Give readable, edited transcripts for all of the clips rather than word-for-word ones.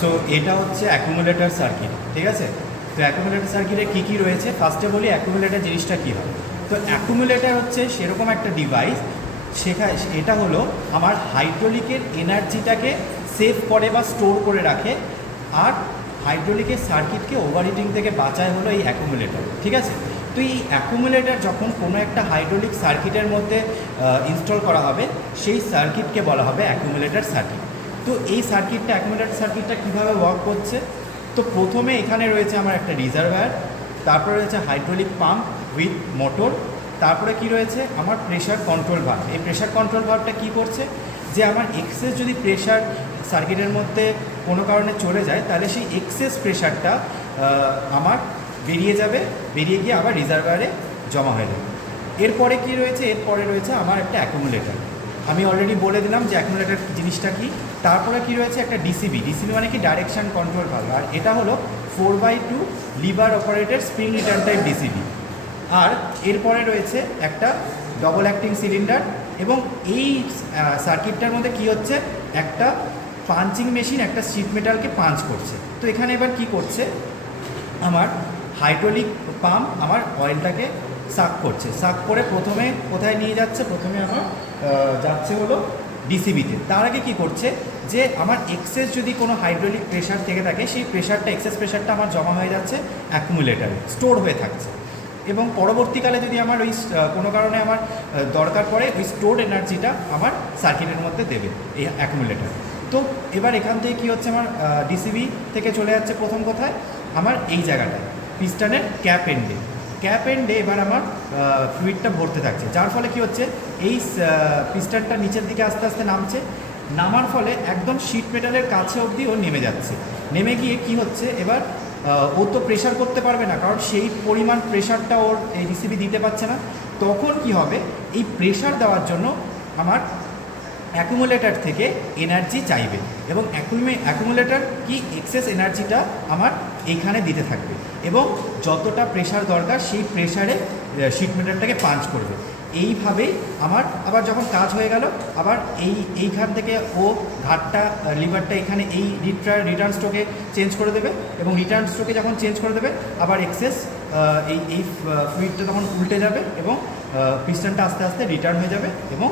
So এটা হচ্ছে accumulator circuit, ঠিক আছে। তো অ্যাকুমুলেটর সার্কিটে কী কী রয়েছে, ফার্স্টে বলি অ্যাকুমুলেটর জিনিসটা কী হয়। তো অ্যাকুমুলেটর হচ্ছে সেরকম একটা ডিভাইস, এটা হলো আমার হাইড্রোলিকের এনার্জিটাকে সেভ করে বা স্টোর করে রাখে, আর হাইড্রোলিকের সার্কিটকে ওভারহিটিং থেকে বাঁচায় হলো এই অ্যাকুমুলেটর, ঠিক আছে। তো এই অ্যাকুমুলেটর যখন কোনো একটা হাইড্রোলিক সার্কিটের মধ্যে ইনস্টল করা হবে, সেই সার্কিটকে বলা হবে অ্যাকুমুলেটর সার্কিট। তো এই সার্কিটটা, অ্যাকুমুলেটর সার্কিটটা কীভাবে ওয়ার্ক করছে, তো প্রথমে এখানে রয়েছে আমার একটা রিজার্ভার, তারপরে রয়েছে হাইড্রোলিক পাম্প উইথ মোটর, তারপরে কি রয়েছে আমার প্রেশার কন্ট্রোল ভাল্ভ। এই প্রেশার কন্ট্রোল ভাল্ভটা কী করছে, যে আমার এক্সেস যদি প্রেশার সার্কিটের মধ্যে কোনো কারণে চলে যায়, তাহলে সেই এক্সেস প্রেশারটা আমার বেরিয়ে যাবে, বেরিয়ে গিয়ে আবার রিজার্ভারে জমা হয়ে যাবে। এরপরে কি রয়েছে, এরপরে রয়েছে আমার একটা অ্যাকুমুলেটর। আমি অলরেডি বলে দিলাম যে অ্যাকুমুলেটর জিনিসটা কি। তারপরে কি রয়েছে একটা ডিসিবি। ডিসিবি মানে কি, ডাইরেকশন কন্ট্রোল ভালভ, আর এটা হলো 4/2 lever operated spring return type DCB. আর এরপরে রয়েছে একটা ডবল অ্যাক্টিং সিলিন্ডার, এবং এই সার্কিটটার মধ্যে কি হচ্ছে, একটা পাঞ্চিং মেশিন একটা শিট মেটালকে পাঞ্চ করছে। তো এখানে এবার কি করছে, আমার হাইড্রোলিক পাম্প আমার অয়েলটাকে সাক করছে, সাক করে প্রথমে কোথায় নিয়ে যাচ্ছে, প্রথমে আমার যাচ্ছে হলো ডিসিবিতে। তার আগে কী করছে, যে আমার এক্সেস যদি কোনো হাইড্রোলিক প্রেশার থেকে থাকে, সেই প্রেশারটা, এক্সেস প্রেশারটা আমার জমা হয়ে যাচ্ছে অ্যাকুমুলেটারে, স্টোর হয়ে থাকছে, এবং পরবর্তীকালে যদি আমার ওই কোনো কারণে আমার দরকার পড়ে, ওই স্টোরড এনার্জিটা আমার সার্কিটের মধ্যে দেবে এই অ্যাকুমুলেটার। তো এবার এখান থেকে কী হচ্ছে, আমার ডিসিবি থেকে চলে যাচ্ছে প্রথম কোথায়, আমার এই জায়গাটায় পিস্টনের ক্যাপ এন্ডে এবার আমার ফ্লুইডটা ভরতে থাকছে, যার ফলে কি হচ্ছে, এই পিস্টনটা নিচের দিকে আস্তে আস্তে নামছে, নামার ফলে একদম শিট মেটালের কাছে অবধি ও নেমে যাচ্ছে। নেমে গিয়ে কি হচ্ছে, এবার ও তো প্রেশার করতে পারবে না, কারণ সেই পরিমাণ প্রেশারটা ওর এই ডিসিবি দিতে পারছে না। তখন কি হবে, এই প্রেশার দেওয়ার জন্য আমার অ্যাকুমুলেটর থেকে এনার্জি চাইবে, এবং অ্যাকুমুলেটর কি এক্সেস এনার্জিটা আমার এইখানে দিতে থাকবে, এবং যতটা প্রেশার দরকার সেই প্রেশারে শিট মেটালটাকে পাঞ্চ করবে। এইভাবেই আমার আবার যখন কাজ হয়ে গেল, আবার এইখান থেকে ও ঘাটটা, লিভারটা এখানে এই রিটার্ন স্ট্রোকে চেঞ্জ করে দেবে, এবং রিটার্ন স্ট্রোকে যখন চেঞ্জ করে দেবে, আবার এক্সেস এই ফ্লুইডটা তখন উল্টে যাবে, এবং পিস্টনটা আস্তে আস্তে রিটার্ন হয়ে যাবে, এবং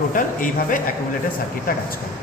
টোটাল এইভাবে অ্যাকুমুলেটর সার্কিটটা কাজ করে।